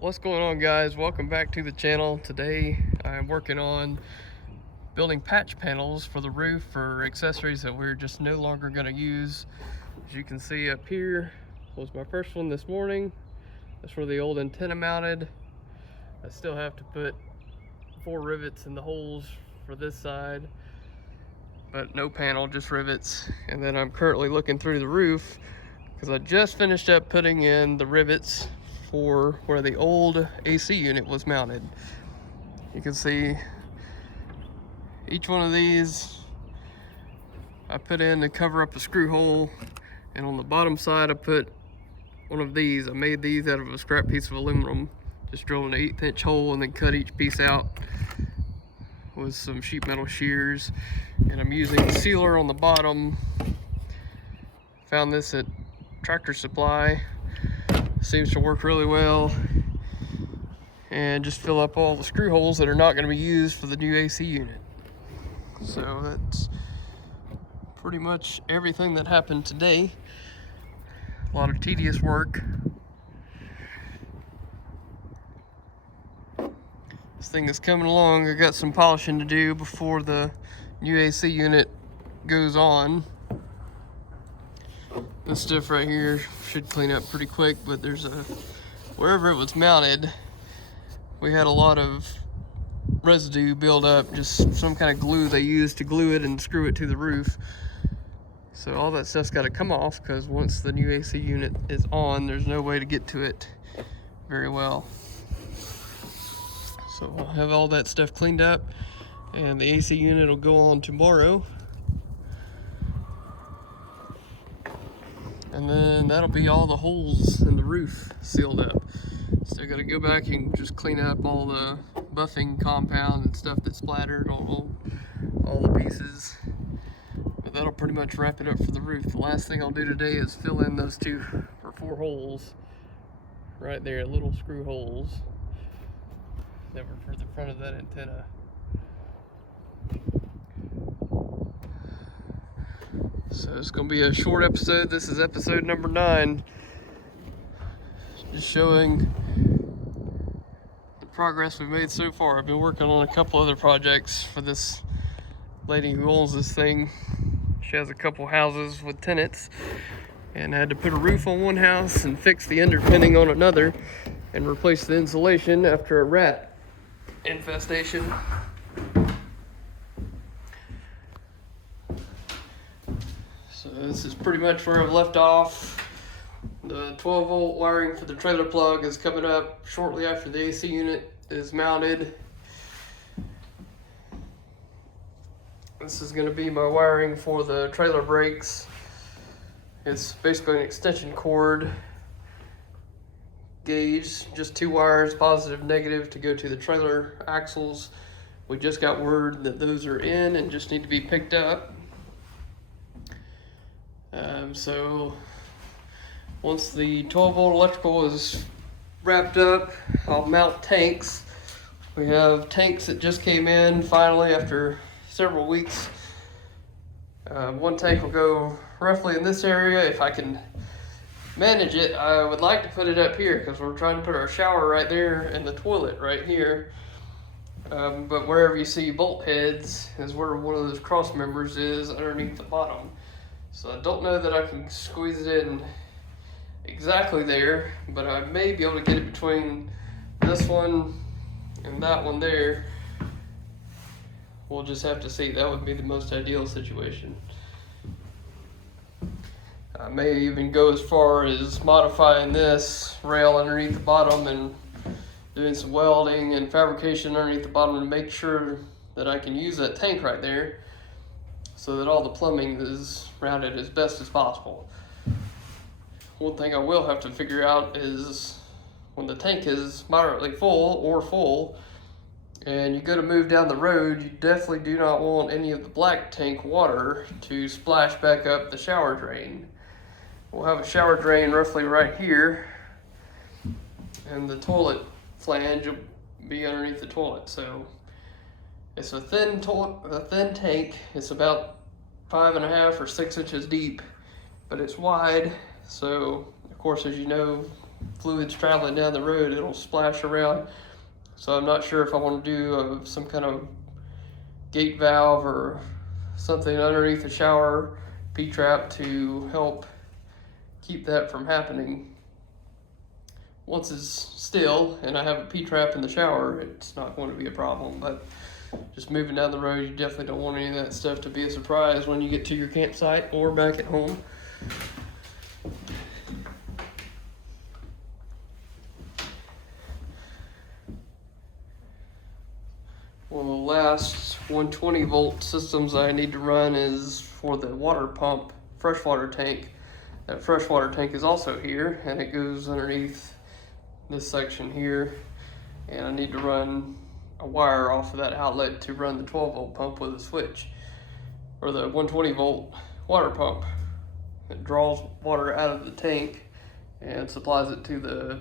What's going on, guys? Welcome back to the channel. Today I'm working on building patch panels for the roof for accessories that we're just no longer going to use. As you can see up here was my first one this morning. That's where the old antenna mounted. I still have to put 4 rivets in the holes for this side, but no panel, just rivets. And then I'm currently looking through the roof because I just finished up putting in the rivets for where the old AC unit was mounted. You can see each one of these I put in to cover up a screw hole, and on the bottom side I put one of these. I made these out of a scrap piece of aluminum, just drilled an 1/8 inch hole and then cut each piece out with some sheet metal shears. And I'm using sealer on the bottom. Found this at Tractor Supply. Seems to work really well, and just fill up all the screw holes that are not going to be used for the new AC unit. So that's pretty much everything that happened today. A lot of tedious work. This thing is coming along. I got some polishing to do before the new AC unit goes on. This stuff right here should clean up pretty quick, but there's wherever it was mounted, we had a lot of residue build up, just some kind of glue they used to glue it and screw it to the roof. So all that stuff's got to come off, because once the new AC unit is on, there's no way to get to it very well. So I'll have all that stuff cleaned up, and the AC unit will go on tomorrow. And then that'll be all the holes in the roof sealed up. So I gotta go back and just clean up all the buffing compound and stuff that splattered on all the pieces. But that'll pretty much wrap it up for the roof. The last thing I'll do today is fill in those 2 or 4 holes right there, little screw holes that were for the front of that antenna. So it's going to be a short episode. This is episode number 9. Just showing the progress we've made so far. I've been working on a couple other projects for this lady who owns this thing. She has a couple houses with tenants, and I had to put a roof on one house and fix the underpinning on another and replace the insulation after a rat infestation. So this is pretty much where I've left off. The 12-volt wiring for the trailer plug is coming up shortly after the AC unit is mounted. This is going to be my wiring for the trailer brakes. It's basically an extension cord gauge, just 2 wires, positive, negative, to go to the trailer axles. We just got word that those are in and just need to be picked up. So once the 12-volt electrical is wrapped up, I'll mount tanks. We have tanks that just came in finally after several weeks. One tank will go roughly in this area. If I can manage it, I would like to put it up here, because we're trying to put our shower right there and the toilet right here. But wherever you see bolt heads is where one of those cross members is underneath the bottom. So I don't know that I can squeeze it in exactly there, but I may be able to get it between this one and that one there. We'll just have to see. That would be the most ideal situation. I may even go as far as modifying this rail underneath the bottom and doing some welding and fabrication underneath the bottom to make sure that I can use that tank right there, so that all the plumbing is routed as best as possible. One thing I will have to figure out is when the tank is moderately full or full and you go to move down the road, you definitely do not want any of the black tank water to splash back up the shower drain. We'll have a shower drain roughly right here, and the toilet flange will be underneath the toilet. So it's a thin tank. It's about 5.5 or 6 inches deep, but it's wide. So of course, as you know, fluid's traveling down the road, it'll splash around. So I'm not sure if I want to do some kind of gate valve or something underneath the shower P-trap to help keep that from happening. Once it's still and I have a P-trap in the shower, it's not going to be a problem, but just moving down the road, you definitely don't want any of that stuff to be a surprise when you get to your campsite or back at home. One of the last 120 volt systems I need to run is for the water pump freshwater tank. That freshwater tank is also here, and it goes underneath this section here, and I need to run a wire off of that outlet to run the 12 volt pump with a switch, or the 120 volt water pump. It draws water out of the tank and supplies it to the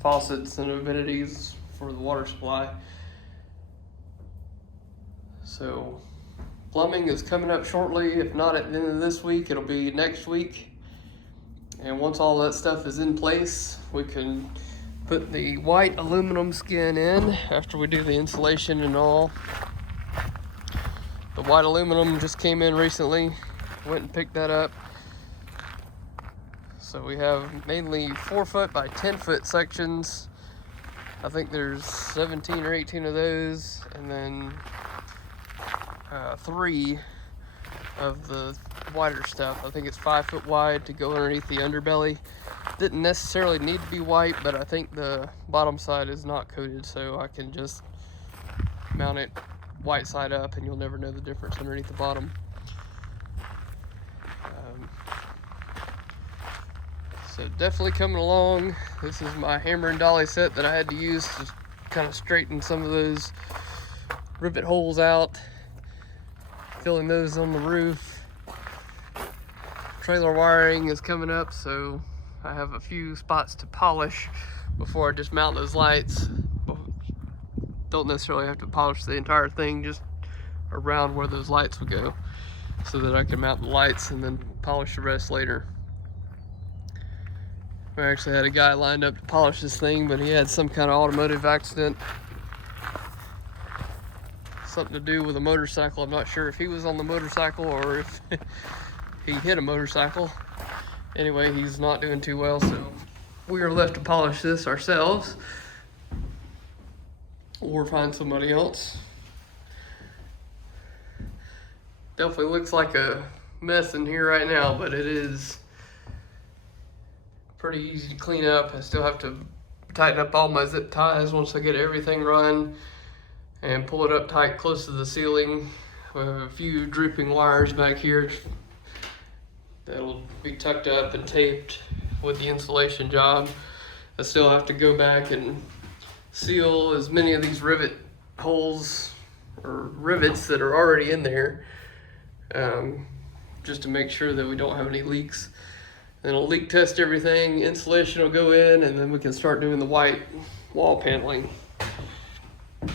faucets and amenities for the water supply. So plumbing is coming up shortly. If not at the end of this week, it'll be next week. And once all that stuff is in place, we can put the white aluminum skin in after we do the insulation and all. The white aluminum just came in recently. Went and picked that up. So we have mainly 4 foot by 10 foot sections. I think there's 17 or 18 of those, and then 3 of the wider stuff. I think it's 5 foot wide to go underneath the underbelly. Didn't necessarily need to be white, but I think the bottom side is not coated, so I can just mount it white side up and you'll never know the difference underneath the bottom. So definitely coming along. This is my hammer and dolly set that I had to use to kind of straighten some of those rivet holes out, filling those on the roof. Trailer wiring is coming up, so I have a few spots to polish before I just mount those lights. Don't necessarily have to polish the entire thing, just around where those lights would go, so that I can mount the lights and then polish the rest later. I actually had a guy lined up to polish this thing, but he had some kind of automotive accident. Something to do with a motorcycle. I'm not sure if he was on the motorcycle or if he hit a motorcycle. Anyway, he's not doing too well, so we are left to polish this ourselves or find somebody else. Definitely looks like a mess in here right now, but it is pretty easy to clean up. I still have to tighten up all my zip ties once I get everything run and pull it up tight close to the ceiling. I have a few drooping wires back here that'll be tucked up and taped with the insulation job. I still have to go back and seal as many of these rivet holes or rivets that are already in there, just to make sure that we don't have any leaks. Then I'll leak test everything, insulation will go in, and then we can start doing the white wall paneling. I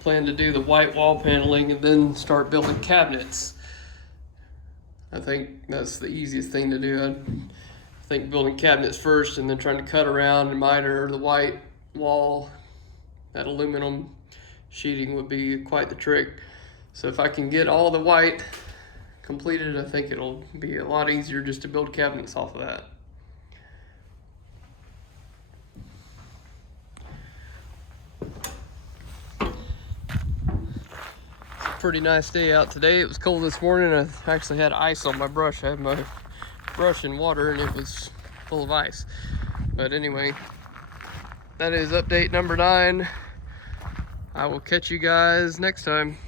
plan to do the white wall paneling and then start building cabinets. I think that's the easiest thing to do. I think building cabinets first and then trying to cut around and miter the white wall, that aluminum sheeting would be quite the trick. So if I can get all the white completed, I think it'll be a lot easier just to build cabinets off of that. It's a pretty nice day out today. It was cold this morning. I actually had ice on my brush. I had my brush in water and it was full of ice. But anyway, that is update number 9. I will catch you guys next time.